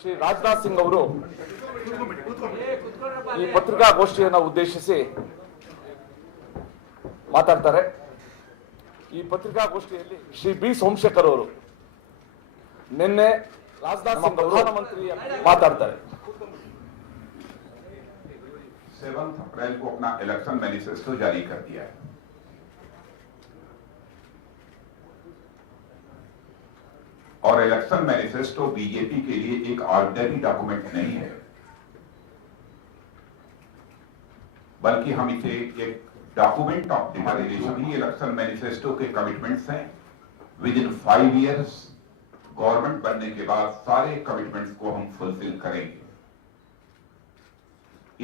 ಶ್ರೀ ರಾಜನಾಥ್ ಸಿಂಗ್ ಅವರು ಈ ಪತ್ರಿಕಾಗೋಷ್ಠಿಯನ್ನು ಉದ್ದೇಶಿಸಿ ಮಾತಾಡ್ತಾರೆ. ಈ ಪತ್ರಿಕಾಗೋಷ್ಠಿಯಲ್ಲಿ ಶ್ರೀ ಬಿ ಸೋಮಶೇಖರ್ ಅವರು ನಿನ್ನೆ ರಾಜನಾಥ್ ಸಿಂಗ್ ಪ್ರಧಾನಮಂತ್ರಿ ಮಾತಾಡ್ತಾರೆ. 7 अप्रैल को अपना इलेक्शन मैनिफेस्टो जारी कर दिया है। और इलेक्शन मैनिफेस्टो बीजेपी के लिए एक ऑर्डिनरी डॉक्यूमेंट नहीं है, बल्कि हम इसे एक document of declaration he election manifesto के कमिटमेंट्स हैं। विद इन 5 इयर्स गवर्नमेंट बनने के बाद सारे कमिटमेंट्स को हम फुलफिल करेंगे।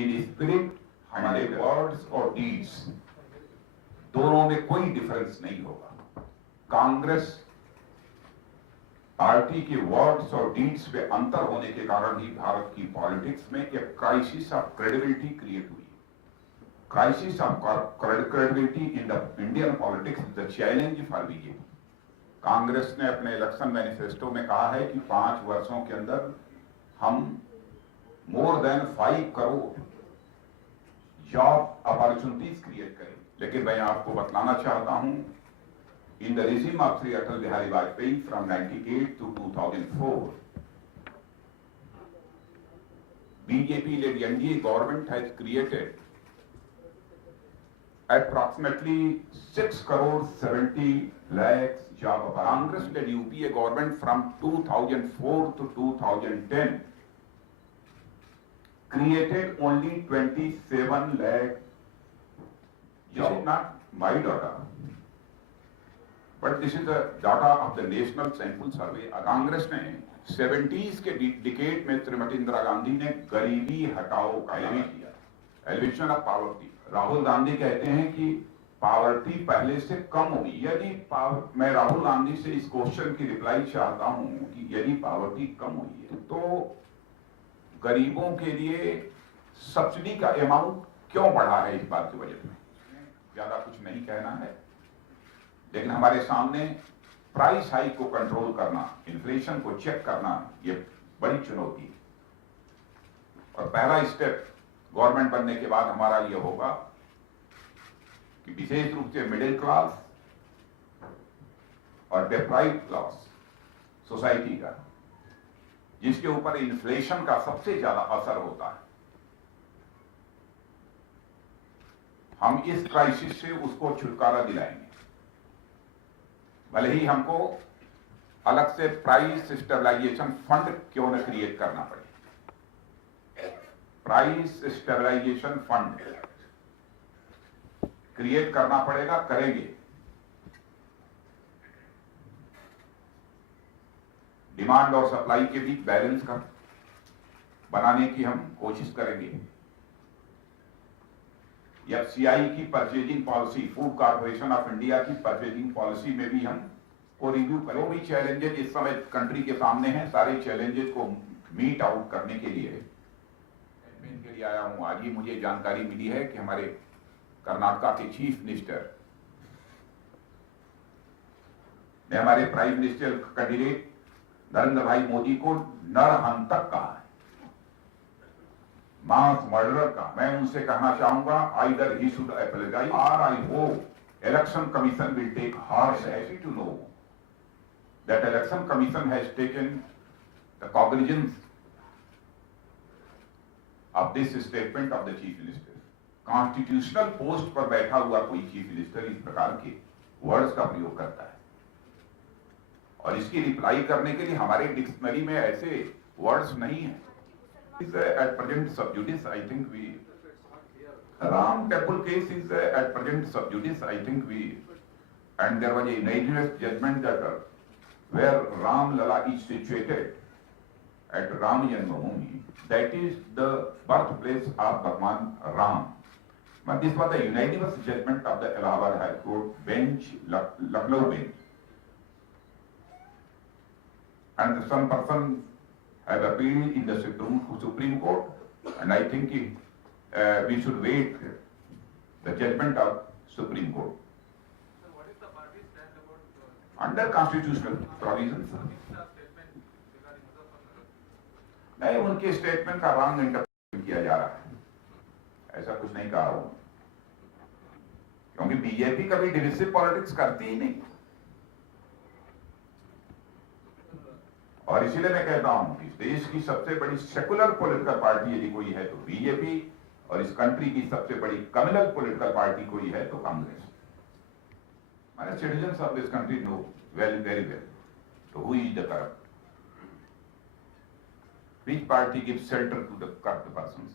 इन स्पिरिट हमारे वर्ड्स और डीड्स दोनों में कोई डिफरेंस नहीं होगा। कांग्रेस पार्टी के वर्ड्स और डीड्स में अंतर होने के कारण ही भारत की पॉलिटिक्स में एक क्राइसिस ऑफ क्रेडिबिलिटी क्रिएट हुई। Crisis of credibility in the Indian politics is the challenge for BJP. Congress ने अपने इलेक्शन मैनिफेस्टो में कहा है कि 5 वर्षों के अंदर हम more than 5 crore job opportunities create करें। लेकिन मैं आपको बतलाना चाहता हूं, in the regime of Shri Atal Bihari Vajpayee from 98 to 2004 BJP led NDA government has created approximately 6 crore 70 lakhs job. Congress led UPA government from 2004 to 2010 created only 27 lakh jobs. This is not my data, but this is the data of the National Sample Survey. Congress ने 70s के decade में श्रीमती इंदिरा गांधी ने गरीबी हटाओ का ऐलान किया, elevation of poverty. Rahul Gandhi कहते हैं कि पॉवर्टी पहले से कम हुई। यदि मैं राहुल गांधी से इस क्वेश्चन की रिप्लाई चाहता हूं कि यदि पॉवर्टी कम हुई है तो गरीबों के लिए सब्सिडी का अमाउंट क्यों बढ़ा है इस बात के बजट में? ज्यादा कुछ नहीं कहना है, लेकिन हमारे सामने प्राइस हाइक को कंट्रोल करना, इन्फ्लेशन को चेक करना, ये बड़ी चुनौती है। और पहला स्टेप गवर्नमेंट बनने के बाद हमारा ये होगा कि विशेष रूप से मिडिल क्लास और डिप्राइव्ड क्लास सोसाइटी का, जिसके ऊपर इन्फ्लेशन का सबसे ज्यादा असर होता है, हम इस क्राइसिस से उसको छुटकारा दिलाएंगे। भले ही हमको अलग से प्राइस स्टेबलाइजेशन फंड क्यों न क्रिएट करना पड़े, प्राइस स्टेबलाइजेशन फंड क्रिएट करना पड़ेगा, करेंगे। डिमांड और सप्लाई के बीच बैलेंस का बनाने की हम कोशिश करेंगे। एफसीआई की purchasing policy, food corporation of India की परचेजिंग पॉलिसी में भी हम को रिव्यू करें। भी चैलेंजेस इस समय कंट्री के सामने हैं, सारे चैलेंजेस को मीट आउट करने के लिए आया हूं। आज ही मुझे जानकारी मिली है कि हमारे कर्नाटका के चीफ मिनिस्टर ने हमारे प्राइम मिनिस्टर कैंडिडेट नरेंद्र भाई मोदी को नरहंतक कहा है, मास मर्डरर का। मैं उनसे कहना चाहूंगा, आइदर ही शुड अपॉलोजाइज और I hope election commission will take harsh action to know that election commission has taken the cognizance of this statement of the chief minister. Constitutional post पर बैठा हुआ कोई चीफ मिनिस्टर इस प्रकार के words का प्रयोग करता है, और इसकी रिप्लाई करने के लिए हमारे डिक्शनरी में ऐसे वर्ड्स नहीं है। At present sub judice, I think we Ram Temple case is at present sub judice. I think we, and there was a unanimous judgment that where Ram Lala is situated at Ram Janmabhoomi, that is the birthplace of Bhagwan Ram. But this was the unanimous judgment of the Allahabad High Court bench, Lucknow bench, and some person have appealed in the Supreme Court, and I think we should wait the judgment of Supreme Court. Sir, what is the party stand about Under constitutional provisions? नहीं, उनके statement का wrong interpret किया जा रहा है, ऐसा कुछ नहीं कहा हूं, क्योंकि बीजेपी कभी डिविसिव पॉलिटिक्स करती ही नहीं। और इसीलिए मैं कहता हूं कि देश की सबसे बड़ी सेकुलर पॉलिटिकल पार्टी यदि कोई है तो बीजेपी, और इस कंट्री की सबसे बड़ी कम्युनल पॉलिटिकल पार्टी कोई है तो कांग्रेस। माने citizens of this country know very well तो who is the corrupt, which party gives shelter to the corrupt persons.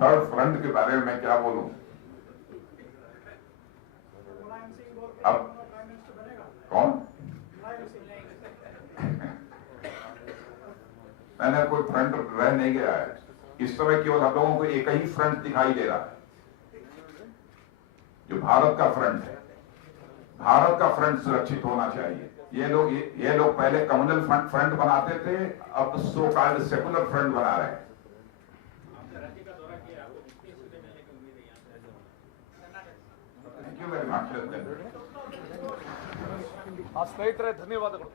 Third front के बारे में मैं क्या बोलूं? अब कौन? मैंने कोई फ्रंट रह नहीं गया है, इस समय केवल हम लोगों को एक ही फ्रंट दिखाई दे रहा है, जो भारत का फ्रंट है। भारत का फ्रंट सुरक्षित होना चाहिए। ये लोग पहले कम्युनल फ्रंट बनाते थे, अब सो कॉल्ड सेकुलर फ्रंट बना रहे हैं। Thank you very much. ಆ ಸ್ನೇಹಿತರೆ ಧನ್ಯವಾದಗಳು.